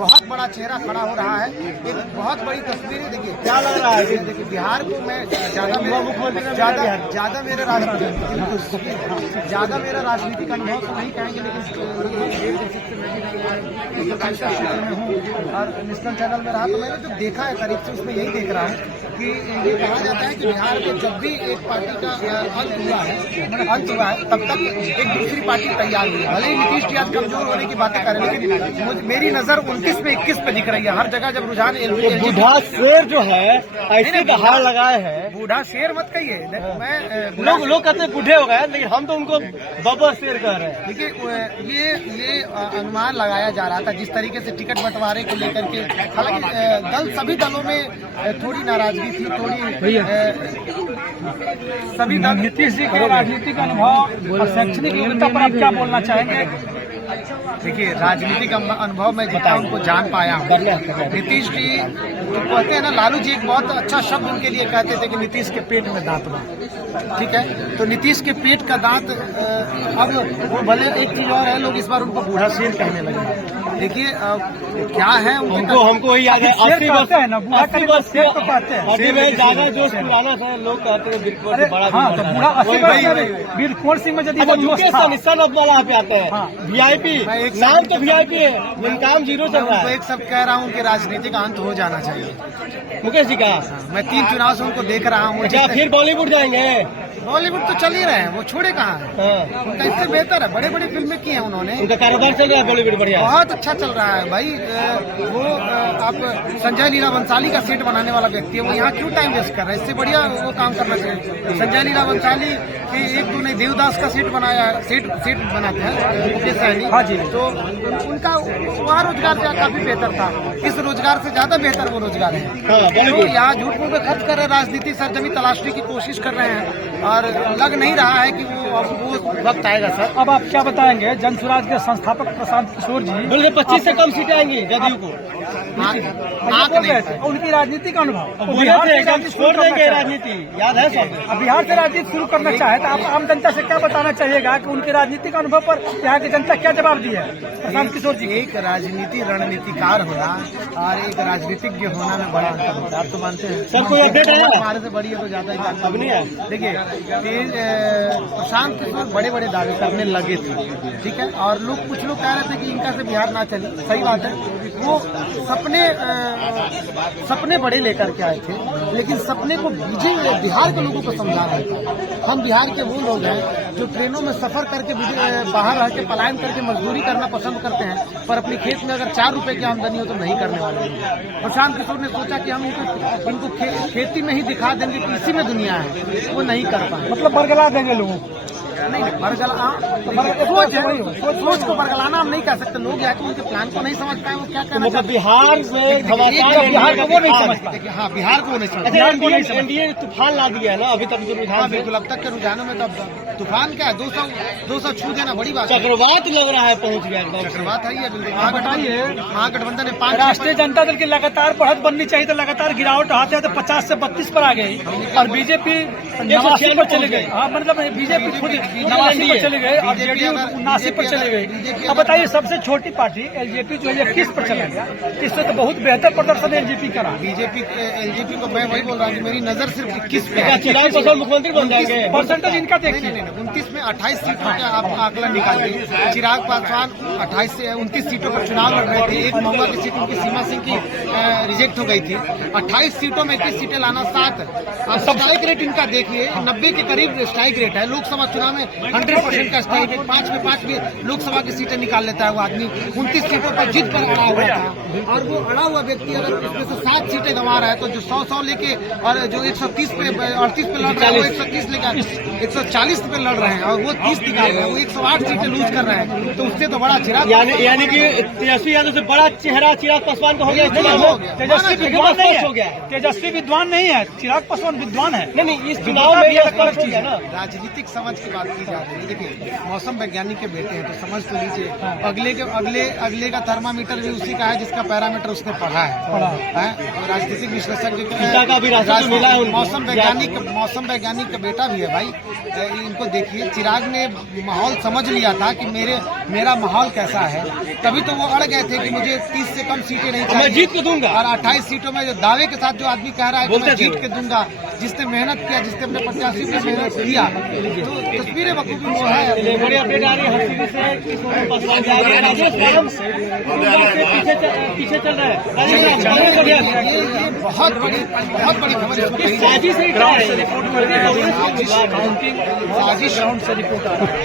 बहुत बड़ा चेहरा खड़ा हो रहा है। एक बहुत बड़ी तस्वीर देखिए, क्या लग रहा है। देखिए बिहार को मैं ज्यादा मेरा राजनीतिक अनुभव तो नहीं कहेंगे, लेकिन क्षेत्र में हूँ और नेशनल चैनल में रहा, तो मैंने जो देखा है करीब से उसमें यही देख रहा हूँ कि ये कहा जाता है कि बिहार में जब भी एक पार्टी का अंत हुआ है तब तक एक दूसरी पार्टी तैयार हुई है। भले ही नीतीश जी आज कमजोर होने की बातें करें, लेकिन मेरी नजर 29 में 21 पे दिख रही है। हर जगह जब रुझान बूढ़ा शेर जो है ऐसे दहाड़ लगाए हैं। बूढ़ा शेर मत कहिए, मैं लोग कहते हैं बूढ़े हो गए, लेकिन हम तो उनको बब्बर शेर कह रहे हैं। देखिए ये अनुमान लगाया जा रहा था जिस तरीके से टिकट बंटवारे को लेकर के। हालांकि सभी दलों में थोड़ी नाराजगी थी, सभी दल। नीतीश जी के राजनीतिक अनुभव और शैक्षणिक योग्यता पर आप क्या बोलना चाहेंगे? देखिए राजनीतिक अनुभव में जितना उनको जान पाया हूँ, नीतीश जी जो कहते हैं ना, लालू जी एक बहुत अच्छा शब्द उनके लिए कहते थे कि नीतीश के पेट में दांत बा। ठीक है, तो नीतीश के पेट का दांत अब वो भले एक चीज और है, लोग इस बार उनको बूढ़ा शेर कहने लगे। देखिए क्या है हमको याद है 80 वर्ष है ना, 80 वर्ष से ज्यादा जो पुराना था, लोग कहते हैं वीर कुंवर सिंह में यदि सब वाला पे आता है VIP, नाम तो VIP है, काम 0 चल रहा है। एक सब कह रहा हूँ कि राजनीति का अंत हो जाना चाहिए। मुकेश जी का मैं 3 चुनाव से उनको देख रहा हूँ। क्या फिर बॉलीवुड जाएंगे? बॉलीवुड तो चल ही रहे हैं, वो छोड़े कहाँ है। उनका इससे बेहतर है, बड़े बड़े फिल्में की हैं उन्होंने। उनका कारोबार चल रहा है बॉलीवुड बढ़िया, बहुत अच्छा चल रहा है भाई। वो आप संजय लीला बंसाली का सेट बनाने वाला व्यक्ति है, वो यहाँ क्यों टाइम वेस्ट कर रहा है? इससे बढ़िया वो काम करना चाहिए। संजय लीला बंसाली के एक दो ने देवदास का सेट बनाया, सेट बनाते हैं मुकेश सहनी। हाँ जी, तो उनका वहाँ रोजगार काफी बेहतर था, इस रोजगार से ज्यादा बेहतर वो रोजगार है। तो यहाँ झूठ मूठ में खर्च कर रहे, राजनीति सरजमी तलाशने की कोशिश कर रहे हैं और लग नहीं रहा है कि वो वक्त आएगा सर। अब आप क्या बताएंगे? जन स्वराज के संस्थापक प्रशांत किशोर जी बोले 25 से कम सीटें आएंगी जदयू को। उनकी राजनीतिक अनुभव बिहार से छोड़ देंगे राजनीति, याद है सब। अब बिहार से राजनीति शुरू करना चाहे तो आप आम जनता से क्या बताना चाहिएगा कि उनके राजनीतिक अनुभव पर यहाँ की जनता क्या जवाब दी है प्रशांत किशोर जी? एक राजनीति रणनीतिकार होना और एक राजनीतिज्ञ होना में बड़ा अंतर होता है। आप तो मानते हैं सर, कोई अपडेट है? हमारे से बड़ी है तो ज्यादा ही अब नहीं है। देखिए प्रशांत किशोर बड़े बड़े दावे करने लगे थे, ठीक है, और कुछ लोग कह रहे थे कि इनका से बिहार ना चले। सही बात है, वो सपने बड़े लेकर के आए थे, लेकिन सपने को बिहार के लोगों को समझा रहे थे। हम बिहार के वो लोग हैं जो ट्रेनों में सफर करके बाहर रह के पलायन करके मजदूरी करना पसंद करते हैं, पर अपनी खेत में अगर 4 रुपए की आमदनी हो तो नहीं करने वाले हैं। प्रशांत किशोर ने सोचा कि हम इनको खेती में ही दिखा देंगे कि इसी में दुनिया है, वो नहीं कर पाए। मतलब बरगला देंगे लोगों को? नहीं, सोच को बरगलाना हम नहीं कह सकते। लोग या तो उनके प्लान को नहीं समझ पाए, वो क्या कहना मतलब बिहार में बिहार को वो नहीं समझता। देखिए हाँ, बिहार को वो नहीं समझता। एनडीए तूफान ला दिया है ना अभी तक हाँ बिल्कुल, अब तक के रुझानों में तो तूफान क्या है, 200 छू देना बड़ी बात। चक्रवात लग रहा है, पहुंच गया चक्रवात है। बिल्कुल महागठबंधन ने 5 राष्ट्रीय जनता दल की लगातार बढ़त बननी चाहिए, तो लगातार गिरावट आते हैं तो 50 से 32 पर आ गई और बीजेपी 89 पर चले गए। हाँ, मतलब बीजेपी खुद 89 पर चले गए और जेडीयू 79 पर चले गए। अब बताइए, सबसे छोटी पार्टी एलजेपी जो है 21 पर चला गया, इससे तो बहुत बेहतर प्रदर्शन एलजेपी करा। एलजेपी को मैं वही बोल रहा हूँ कि मेरी नजर सिर्फ 21 पे। चिराग पासवान मुख्यमंत्री बन जाएंगे, परसेंटेज इनका देखिए। 29 में 28 सीटों का आप आकलन निकालिए। चिराग पासवान 28 से 29 सीटों पर चुनाव लड़ रहे थे। एक महुआ की सीट उनकी सीमा सिंह की रिजेक्ट हो गई थी। 28 सीटों में 21 सीटें लाना 7। स्ट्राइक रेट इनका देखिए, 90 के करीब स्ट्राइक रेट है। लोकसभा चुनाव में 100% का स्ट्राइक रेट, 5 में 5 भी लोकसभा की सीटें निकाल लेता है वो आदमी। 29 सीटों पर जीत पर अड़ा हुआ था, और वो अड़ा हुआ व्यक्ति अगर इसमें से 7 सीटें गंवा रहा है तो जो 100 लेके, और जो 130 पे 38 पे लड़ रहा है वो 130 लेकर 140 पे लड़ रहे हैं, और वो 30 निकाल रहे हैं, वो 108 सीटें लूज कर रहे हैं। तो उससे तो बड़ा चिराग, यानी कि तेजस्वी यादव से बड़ा चेहरा चिराग पासवान का हो गया। तेजस्वी विद्वान नहीं है, तेजस्वी विद्वान नहीं है, चिराग पासवान विद्वान है। नहीं, इस चुनाव में चीज है ना, राजनीतिक समझ की बात की जा रही है। देखिए मौसम वैज्ञानिक के बेटे हैं तो समझ तो लीजिए। अगले का थर्मामीटर भी उसी का है जिसका पैरामीटर उसने पढ़ा है। राजनीतिक विश्लेषज्ञ का भी मौसम वैज्ञानिक का बेटा भी है भाई। इनको देखिए, चिराग ने माहौल समझ लिया था कि मेरा माहौल कैसा है, तभी तो वो अड़ गए थे कि मुझे 30 से कम सीटें नहीं चाहिए, मैं जीत के दूंगा। और 28 सीटों में जो दावे के साथ जो आदमी कह रहा है कि मैं जीत के दूंगा, जिसने मेहनत किया, जिसने अपने प्रत्याशी पे मेहनत किया, तो तस्वीरें बखूबी वो है। बड़ी अपडेट आ रही है हर चीज से कि सोनू पासवान जा रहे हैं। राजेश राम पीछे चल रहा है। राजेश राम ये बहुत बड़ी खबर है। साजिश है क्या है? साजिश राउंड से रिपोर्ट आ रहा है।